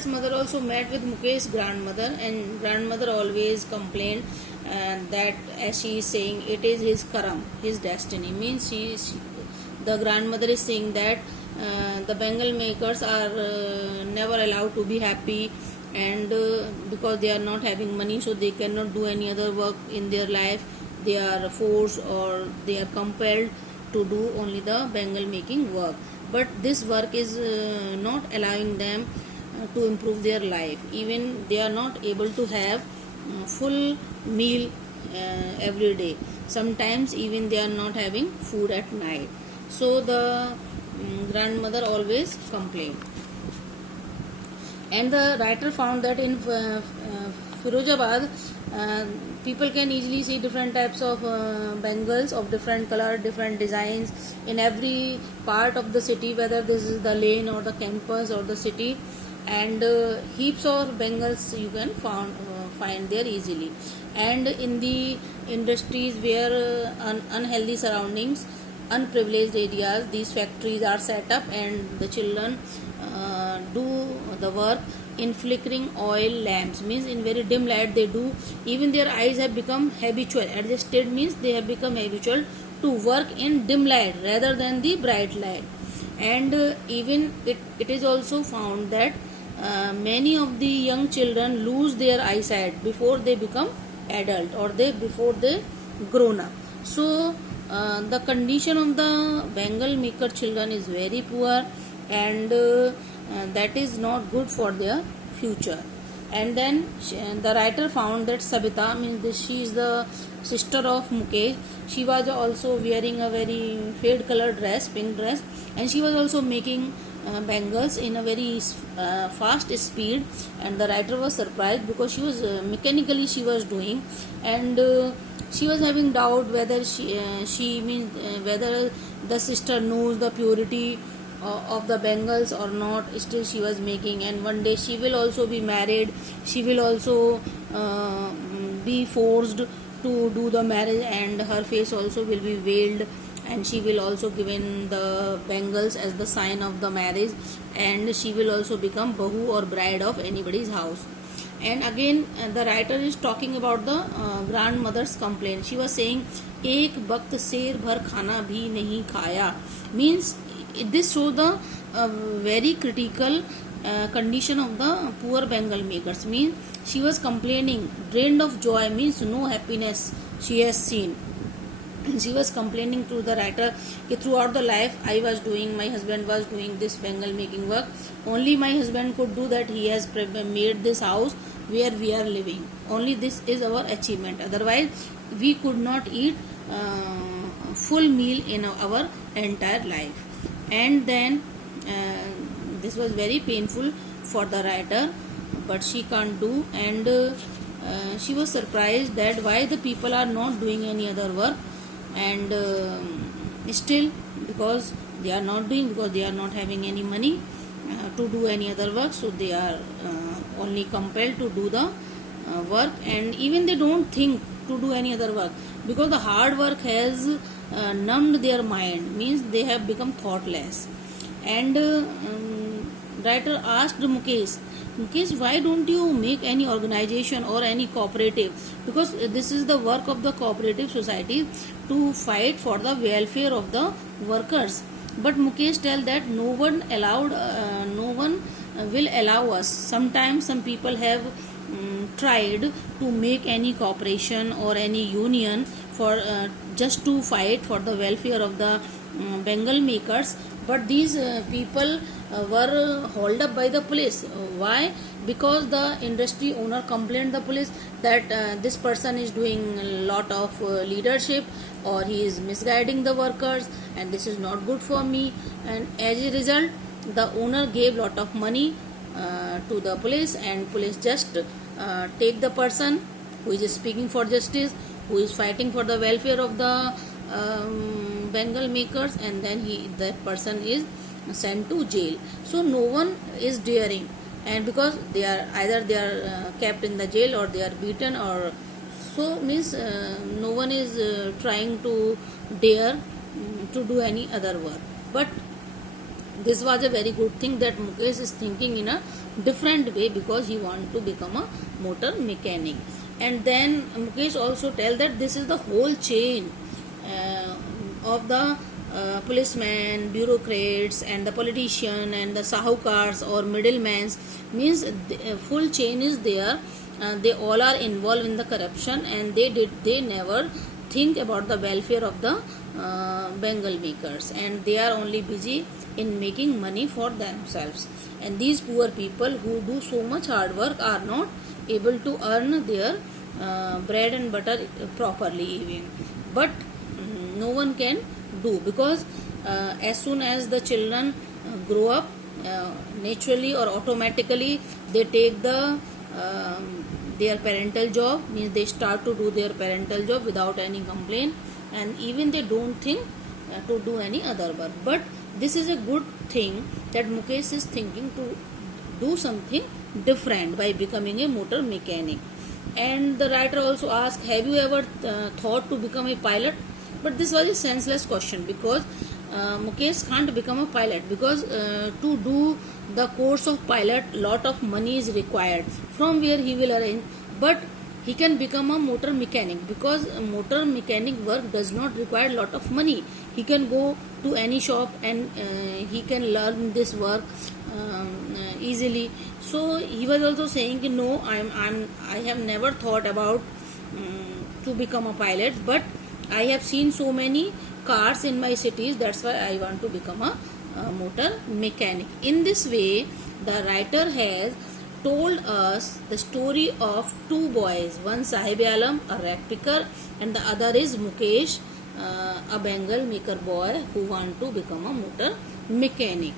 writer's mother also met with Mukesh's grandmother, and grandmother always complained that, as she is saying, it is his karam, his destiny. Means the grandmother is saying that the Bengal makers are never allowed to be happy, and because they are not having money, so they cannot do any other work in their life. They are forced or they are compelled to do only the Bengal making work. But this work is not allowing them to improve their life. Even they are not able to have full meal every day. Sometimes even they are not having food at night. So the grandmother always complained. And the writer found that in Firozabad, people can easily see different types of bangles of different color, different designs in every part of the city, whether this is the lane or the campus or the city, and heaps of bangles you can find there easily. And in the industries where unhealthy surroundings, unprivileged areas, these factories are set up, and the children do the work in flickering oil lamps. Means in very dim light they do. Even their eyes have become habitual. Adjusted means they have become habitual to work in dim light rather than the bright light. And even it is also found that many of the young children lose their eyesight before they become adult, or before they grown up. So the condition of the Bengal maker children is very poor, and that is not good for their future. And then the writer found that Sabita, means she is the sister of Mukesh. She was also wearing a very fade colored dress, pink dress, and she was also making bangles in a very fast speed. And the writer was surprised because she was mechanically she was doing, and she was having doubt whether she means whether the sister knows the purity of the bangles or not. Still she was making, and one day she will also be married. She will also be forced to do the marriage, and her face also will be veiled, and she will also given the bangles as the sign of the marriage, and she will also become bahu or bride of anybody's house. And again the writer is talking about the grandmother's complaint. She was saying, एक वक्त शेर भर खाना भी नहीं खाया. Means this shows the very critical condition of the poor Bengal makers. Means she was complaining, drained of joy, means no happiness she has seen. And she was complaining to the writer that throughout the life I was doing, my husband was doing this Bengal making work. Only my husband could do that. He has made this house where we are living. Only this is our achievement. Otherwise we could not eat full meal in our entire life. And then this was very painful for the writer, but she can't do. And she was surprised that why the people are not doing any other work, and still because they are not doing, because they are not having any money to do any other work, so they are only compelled to do the work. And even they don't think to do any other work, because the hard work has numbed their mind, means they have become thoughtless. And writer asked Mukesh, why don't you make any organization or any cooperative? Because this is the work of the cooperative society to fight for the welfare of the workers. But Mukesh tell that no one will allow us. Sometimes some people have tried to make any cooperation or any union for just to fight for the welfare of the Bengal makers, but these people were hauled up by the police. Why? Because the industry owner complained the police that this person is doing a lot of leadership, or he is misguiding the workers, and this is not good for me. And as a result, the owner gave lot of money to the police, and police just take the person who is speaking for justice, who is fighting for the welfare of the Bengal makers, and then that person is sent to jail. So no one is daring, and because they are either they are kept in the jail, or they are beaten, or so means no one is trying to dare to do any other work. But this was a very good thing that Mukesh is thinking in a different way because he want to become a motor mechanic. And then Mukesh also tell that this is the whole chain of the policemen, bureaucrats, and the politician, and the sahukars or middlemen. Means full chain is there. They all are involved in the corruption, and they never think about the welfare of the Bengal makers, and they are only busy in making money for themselves. And these poor people who do so much hard work are not able to earn their bread and butter properly even. But no one can do, because as soon as the children grow up, naturally or automatically they take their parental job. Means they start to do their parental job without any complaint, and even they don't think to do any other work. But this is a good thing that Mukesh is thinking to do something different by becoming a motor mechanic. And the writer also asked, have you ever thought to become a pilot? But this was a senseless question, because Mukesh can't become a pilot, because to do the course of pilot lot of money is required, from where he will arrange. But he can become a motor mechanic, because motor mechanic work does not require lot of money. He can go to any shop and he can learn this work easily. So he was also saying, no, I have never thought about to become a pilot, but I have seen so many cars in my cities, that's why I want to become a motor mechanic. In this way, the writer has told us the story of two boys, one Sahib Alam, a rag picker, and the other is Mukesh, a Bengal maker boy who want to become a motor mechanic.